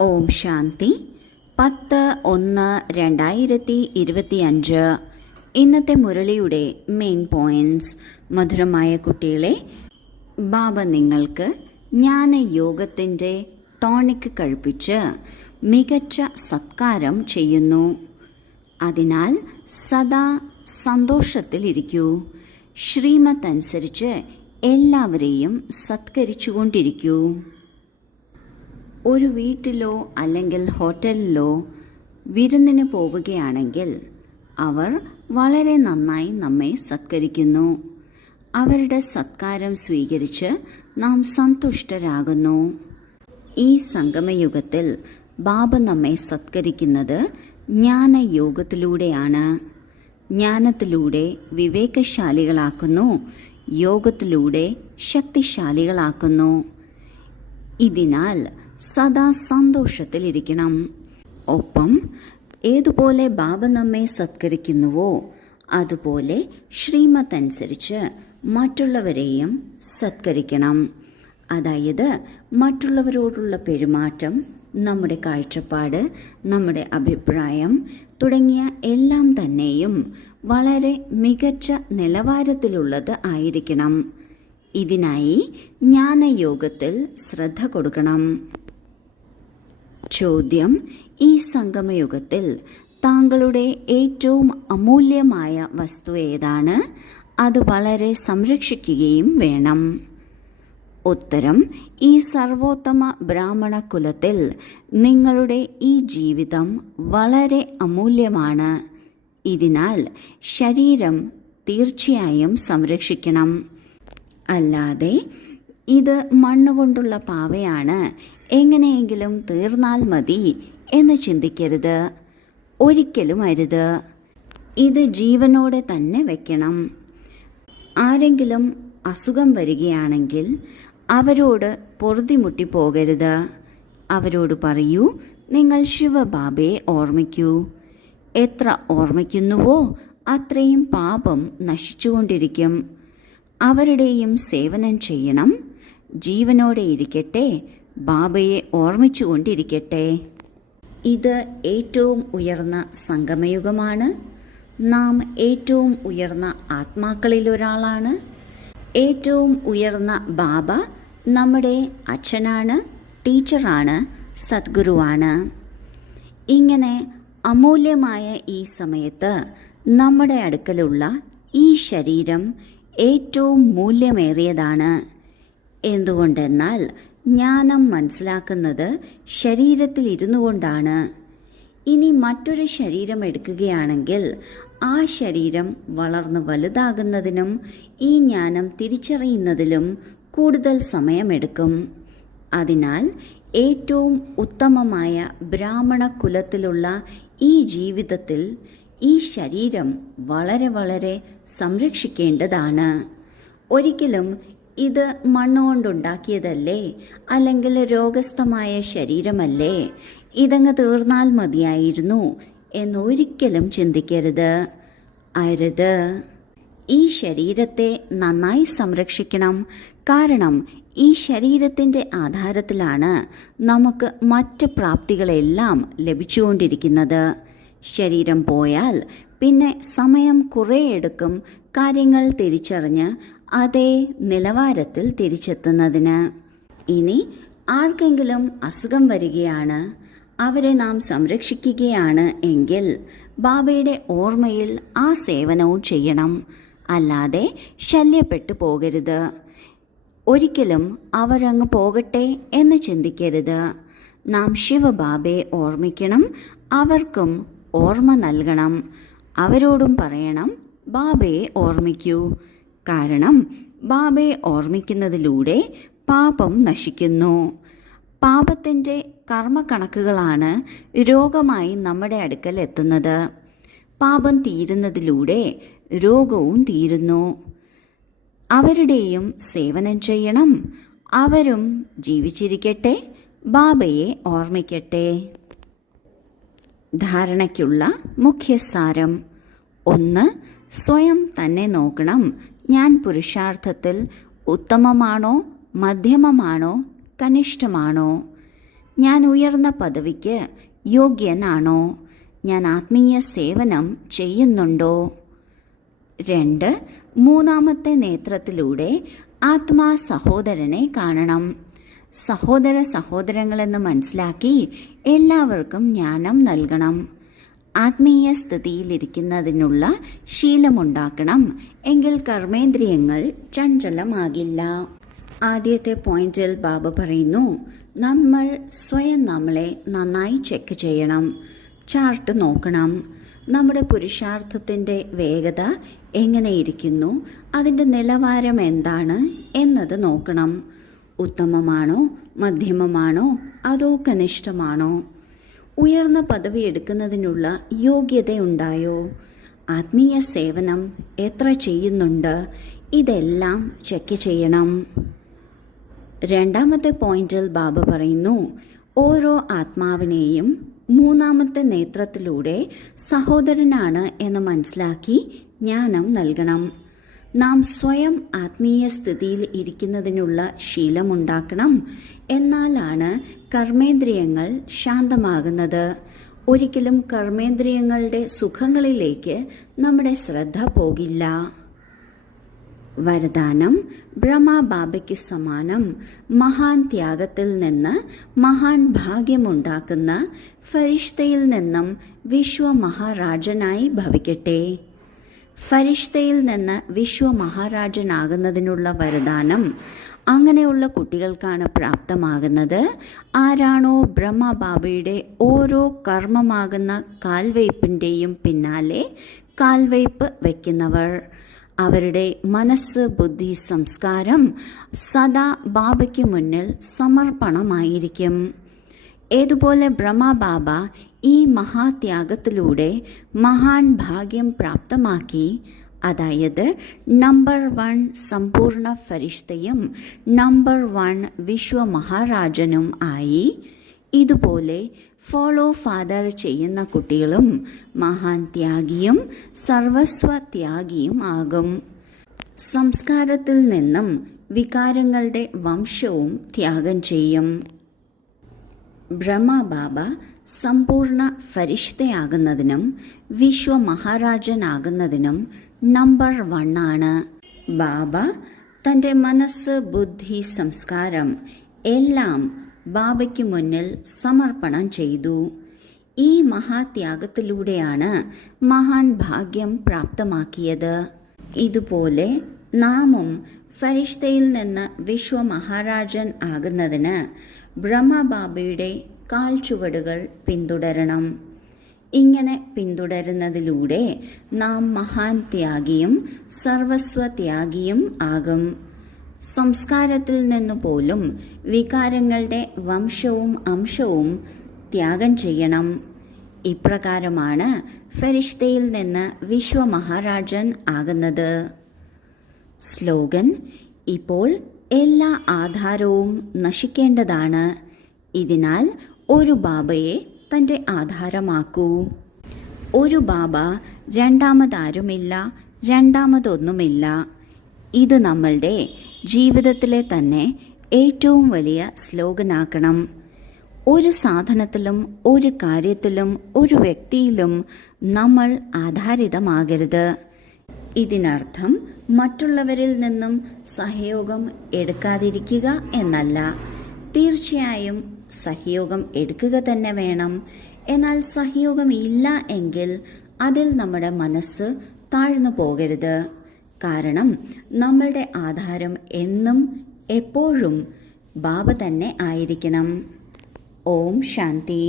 ഓം ശാന്തി 10/1/2025. ഇന്നത്തെ മുരളിയുടെ main points. മധുരമായ കുട്ടികളെ, ബാബ നിങ്ങൾക്ക് ജ്ഞാനയോഗത്തിൻ്റെ ടോണിക് കഴിപ്പിച്ച് മികച്ച സത്കാരം ചെയ്യുന്നു. അതിനാൽ സദാ സന്തോഷത്തിലിരിക്കൂ. ശ്രീമത്ത് അനുസരിച്ച് എല്ലാവരെയും സത്കരിച്ചുകൊണ്ടിരിക്കൂ. ഒരു വീട്ടിലോ അല്ലെങ്കിൽ ഹോട്ടലിലോ വിരുന്നിന് പോവുകയാണെങ്കിൽ അവർ വളരെ നന്നായി നമ്മെ സത്കരിക്കുന്നു. അവരുടെ സത്കാരം സ്വീകരിച്ച് നാം സന്തുഷ്ടരാകുന്നു. ഈ സംഗമയുഗത്തിൽ ബാബ നമ്മെ സത്കരിക്കുന്നത് ജ്ഞാനയോഗത്തിലൂടെയാണ്. ജ്ഞാനത്തിലൂടെ വിവേകശാലികളാക്കുന്നു, യോഗത്തിലൂടെ ശക്തിശാലികളാക്കുന്നു. ഇതിനാൽ സദാ സന്തോഷത്തിലിരിക്കണം. ഒപ്പം ഏതുപോലെ ബാബ നമ്മെ സത്കരിക്കുന്നുവോ അതുപോലെ ശ്രീമത്ത് അനുസരിച്ച് മറ്റുള്ളവരെയും സത്കരിക്കണം. അതായത് മറ്റുള്ളവരോടുള്ള പെരുമാറ്റം, നമ്മുടെ കാഴ്ചപ്പാട്, നമ്മുടെ അഭിപ്രായം തുടങ്ങിയ എല്ലാം തന്നെയും വളരെ മികച്ച നിലവാരത്തിലുള്ളത് ആയിരിക്കണം. ഇതിനായി ജ്ഞാനയോഗത്തിൽ ശ്രദ്ധ കൊടുക്കണം. ചോദ്യം: ഈ സംഗമയുഗത്തിൽ താങ്കളുടെ ഏറ്റവും അമൂല്യമായ വസ്തു ഏതാണ്? അത് വളരെ സംരക്ഷിക്കുകയും വേണം. ഉത്തരം: ഈ സർവോത്തമ ബ്രാഹ്മണ കുലത്തിൽ നിങ്ങളുടെ ഈ ജീവിതം വളരെ അമൂല്യമാണ്. ഇതിനാൽ ശരീരം തീർച്ചയായും സംരക്ഷിക്കണം. അല്ലാതെ ഇത് മണ്ണുകൊണ്ടുള്ള പാവയാണ്, എങ്ങനെയെങ്കിലും തീർന്നാൽ മതി എന്ന് ചിന്തിക്കരുത്. ഒരിക്കലും അരുത്. ഇത് ജീവനോടെ തന്നെ വെക്കണം. ആരെങ്കിലും അസുഖം വരികയാണെങ്കിൽ അവരോട് പൊറുതിമുട്ടി പോകരുത്. അവരോട് പറയൂ, നിങ്ങൾ ശിവബാബയെ ഓർമ്മിക്കൂ. എത്ര ഓർമ്മിക്കുന്നുവോ അത്രയും പാപം നശിച്ചുകൊണ്ടിരിക്കും. അവരുടെയും സേവനം ചെയ്യണം. ജീവനോടെ ഇരിക്കട്ടെ, ബാബയെ ഓർമ്മിച്ചുകൊണ്ടിരിക്കട്ടെ. ഇത് ഏറ്റവും ഉയർന്ന സംഗമയുഗമാണ്. നാം ഏറ്റവും ഉയർന്ന ആത്മാക്കളിലൊരാളാണ്. ഏറ്റവും ഉയർന്ന ബാബ നമ്മുടെ അച്ഛനാണ്, ടീച്ചറാണ്, സദ്ഗുരുവാണ്. ഇങ്ങനെ അമൂല്യമായ ഈ സമയത്ത് നമ്മുടെ അടുക്കലുള്ള ഈ ശരീരം ഏറ്റവും മൂല്യമേറിയതാണ്. എന്തുകൊണ്ടെന്നാൽ ജ്ഞാനം മനസ്സിലാക്കുന്നത് ശരീരത്തിൽ ഇരുന്നു കൊണ്ടാണ്. ഇനി മറ്റൊരു ശരീരം എടുക്കുകയാണെങ്കിൽ ആ ശരീരം വളർന്ന് വലുതാകുന്നതിനും ഈ ജ്ഞാനം തിരിച്ചറിയുന്നതിലും കൂടുതൽ സമയമെടുക്കും. അതിനാൽ ഏറ്റവും ഉത്തമമായ ബ്രാഹ്മണ കുലത്തിലുള്ള ഈ ജീവിതത്തിൽ ഈ ശരീരം വളരെ വളരെ സംരക്ഷിക്കേണ്ടതാണ്. ഒരിക്കലും ഇത് മണ്ണുകൊണ്ടുണ്ടാക്കിയതല്ലേ, അല്ലെങ്കിൽ രോഗസ്ഥമായ ശരീരമല്ലേ, ഇതങ്ങ് തീർന്നാൽ മതിയായിരുന്നു എന്നൊരിക്കലും ചിന്തിക്കരുത്. അരുത്. ഈ ശരീരത്തെ നന്നായി സംരക്ഷിക്കണം. കാരണം ഈ ശരീരത്തിൻ്റെ ആധാരത്തിലാണ് നമുക്ക് മറ്റ് പ്രാപ്തികളെല്ലാം ലഭിച്ചുകൊണ്ടിരിക്കുന്നത്. ശരീരം പോയാൽ പിന്നെ സമയം കുറേ എടുക്കും കാര്യങ്ങൾ തിരിച്ചറിഞ്ഞ് അതേ നിലവാരത്തിൽ തിരിച്ചെത്തുന്നതിന്. ഇനി ആർക്കെങ്കിലും അസുഖം വരികയാണ്, അവരെ നാം സംരക്ഷിക്കുകയാണ് എങ്കിൽ ബാബയുടെ ഓർമ്മയിൽ ആ സേവനവും ചെയ്യണം. അല്ലാതെ ശല്യപ്പെട്ടു പോകരുത്. ഒരിക്കലും അവരങ്ങ് പോകട്ടെ എന്ന് ചിന്തിക്കരുത്. നാം ശിവബാബയെ ഓർമ്മിക്കണം. അവർക്കും ഓർമ്മ നൽകണം. അവരോടും പറയണം, ബാബയെ ഓർമ്മിക്കൂ. കാരണം ബാബയെ ഓർമ്മിക്കുന്നതിലൂടെ പാപം നശിക്കുന്നു. പാപത്തിൻ്റെ കർമ്മക്കണക്കുകളാണ് രോഗമായി നമ്മുടെ അടുക്കൽ എത്തുന്നത്. പാപം തീരുന്നതിലൂടെ രോഗവും തീരുന്നു. അവരുടെയും സേവനം ചെയ്യണം. അവരും ജീവിച്ചിരിക്കട്ടെ, ബാബയെ ഓർമ്മിക്കട്ടെ. ധാരണയ്ക്കുള്ള മുഖ്യസാരം: 1. സ്വയം തന്നെ നോക്കണം. ഞാൻ പുരുഷാർത്ഥത്തിൽ ഉത്തമമാണോ, മധ്യമമാണോ, കനിഷ്ഠമാണോ? ഞാൻ ഉയർന്ന പദവിക്ക് യോഗ്യനാണോ? ഞാൻ ആത്മീയ സേവനം ചെയ്യുന്നുണ്ടോ? 2. മൂന്നാമത്തെ നേത്രത്തിലൂടെ ആത്മാ സഹോദരനെ കാണണം. സഹോദര സഹോദരങ്ങളെന്ന് മനസ്സിലാക്കി എല്ലാവർക്കും ജ്ഞാനം നൽകണം. ആത്മീയ സ്ഥിതിയിലിരിക്കുന്നതിനുള്ള ശീലമുണ്ടാക്കണം. എങ്കിൽ കർമ്മേന്ദ്രിയങ്ങൾ ചഞ്ചലമാകില്ല. ആദ്യത്തെ പോയിന്റിൽ ബാബ പറയുന്നു, നമ്മൾ സ്വയം നമ്മളെ നന്നായി ചെക്ക് ചെയ്യണം, ചാർട്ട് നോക്കണം. നമ്മുടെ പുരുഷാർത്ഥത്തിൻ്റെ വേഗത എങ്ങനെയിരിക്കുന്നു, അതിൻ്റെ നിലവാരം എന്താണ് എന്നത് നോക്കണം. ഉത്തമമാണോ, മധ്യമമാണോ, അതോ കനിഷ്ഠമാണോ? ഉയർന്ന പദവി എടുക്കുന്നതിനുള്ള യോഗ്യതയുണ്ടായോ? ആത്മീയ സേവനം എത്ര ചെയ്യുന്നുണ്ട്? ഇതെല്ലാം ചെക്ക് ചെയ്യണം. രണ്ടാമത്തെ പോയിന്റിൽ ബാബ പറയുന്നു, ഓരോ ആത്മാവിനെയും മൂന്നാമത്തെ നേത്രത്തിലൂടെ സഹോദരനാണ് എന്ന് മനസ്സിലാക്കി ജ്ഞാനം നൽകണം. നാം സ്വയം ആത്മീയ സ്ഥിതിയിൽ ഇരിക്കുന്നതിനുള്ള ശീലമുണ്ടാക്കണം. എന്നാലാണ് കർമ്മേന്ദ്രിയങ്ങൾ ശാന്തമാകുന്നത്. ഒരിക്കലും കർമ്മേന്ദ്രിയങ്ങളുടെ സുഖങ്ങളിലേക്ക് നമ്മുടെ ശ്രദ്ധ പോകില്ല. വരദാനം: ബ്രഹ്മബാബയ്ക്ക് സമാനം മഹാൻ ത്യാഗത്തിൽ നിന്ന് മഹാൻ ഭാഗ്യമുണ്ടാക്കുന്ന ഫരിഷ്തയിൽ നിന്നും വിശ്വമഹാരാജനായി ഭവിക്കട്ടെ. ഫരിഷ്തയിൽ നിന്ന് വിശ്വമഹാരാജനാകുന്നതിനുള്ള വരദാനം അങ്ങനെയുള്ള കുട്ടികൾക്കാണ് പ്രാപ്തമാകുന്നത്. ആരാണോ ബ്രഹ്മബാബയുടെ ഓരോ കർമ്മമാകുന്ന കാൽവയ്പിൻ്റെയും പിന്നാലെ കാൽവയ്പ് വയ്ക്കുന്നവർ, അവരുടെ മനസ്സ്, ബുദ്ധി, സംസ്കാരം സദാ ബാബയ്ക്ക് മുന്നിൽ സമർപ്പണമായിരിക്കും. ഏതുപോലെ ബ്രഹ്മബാബ ഈ മഹാത്യാഗത്തിലൂടെ മഹാൻ ഭാഗ്യം പ്രാപ്തമാക്കി, അതായത് നമ്പർ 1 സമ്പൂർണ്ണ ഫരിഷ്തയും നമ്പർ 1 വിശ്വമഹാരാജനും ആയി, ഇതുപോലെ ഫോളോ ഫാദർ ചെയ്യുന്ന കുട്ടികളും മഹാൻ ത്യാഗിയും സർവസ്വ ത്യാഗിയും ആകും. സംസ്കാരത്തിൽ നിന്നും വികാരങ്ങളുടെ വംശവും ത്യാഗം ചെയ്യും. ബ്രഹ്മബാബ സമ്പൂർണ്ണ ഫരിഷ്തയാകുന്നതിനും വിശ്വമഹാരാജനാകുന്നതിനും നമ്പർ 1 ആണ്. ബാബ തൻ്റെ മനസ്സ്, ബുദ്ധി, സംസ്കാരം എല്ലാം ബാബയ്ക്ക് മുന്നിൽ സമർപ്പണം ചെയ്തു. ഈ മഹാത്യാഗത്തിലൂടെയാണ് മഹാൻ ഭാഗ്യം പ്രാപ്തമാക്കിയത്. ഇതുപോലെ നാമും ഫരിഷ്തയിൽ നിന്ന് വിശ്വമഹാരാജൻ ആകുന്നതിന് ബ്രഹ്മബാബയുടെ കാൽച്ചുവടുകൾ പിന്തുടരണം. ഇങ്ങനെ പിന്തുടരുന്നതിലൂടെ നാം മഹാൻ ത്യാഗിയും സർവസ്വ ത്യാഗിയും ആകും. സംസ്കാരത്തിൽ നിന്നു പോലും വികാരങ്ങളുടെ വംശവും അംശവും ത്യാഗം ചെയ്യണം. ഇപ്രകാരമാണ് ഫരിഷ്തയിൽ നിന്ന് വിശ്വമഹാരാജൻ ആകുന്നത്. സ്ലോഗൻ: ഇപ്പോൾ എല്ലാ ആധാരവും നശിക്കേണ്ടതാണ്. ഇതിനാൽ ഒരു ബാബയെ തൻ്റെ ആധാരമാക്കൂ. ഒരു ബാബ രണ്ടാമതാരുമില്ല, രണ്ടാമതൊന്നുമില്ല. ഇത് നമ്മളുടെ ജീവിതത്തിലെ തന്നെ ഏറ്റവും വലിയ സ്ലോഗനാക്കണം. ഒരു സാധനത്തിലും ഒരു കാര്യത്തിലും ഒരു വ്യക്തിയിലും നമ്മൾ ആധാരിതമാകരുത്. ഇതിനർത്ഥം മറ്റുള്ളവരിൽ നിന്നും സഹയോഗം എടുക്കാതിരിക്കുക എന്നല്ല. തീർച്ചയായും സഹയോഗം എടുക്കുക തന്നെ വേണം. എന്നാൽ സഹയോഗം ഇല്ല എങ്കിൽ അതിൽ നമ്മുടെ മനസ്സ് താഴ്ന്നു പോകരുത്. കാരണം നമ്മളുടെ ആധാരം എന്നും എപ്പോഴും ബാബ തന്നെ ആയിരിക്കണം. ഓം ശാന്തി.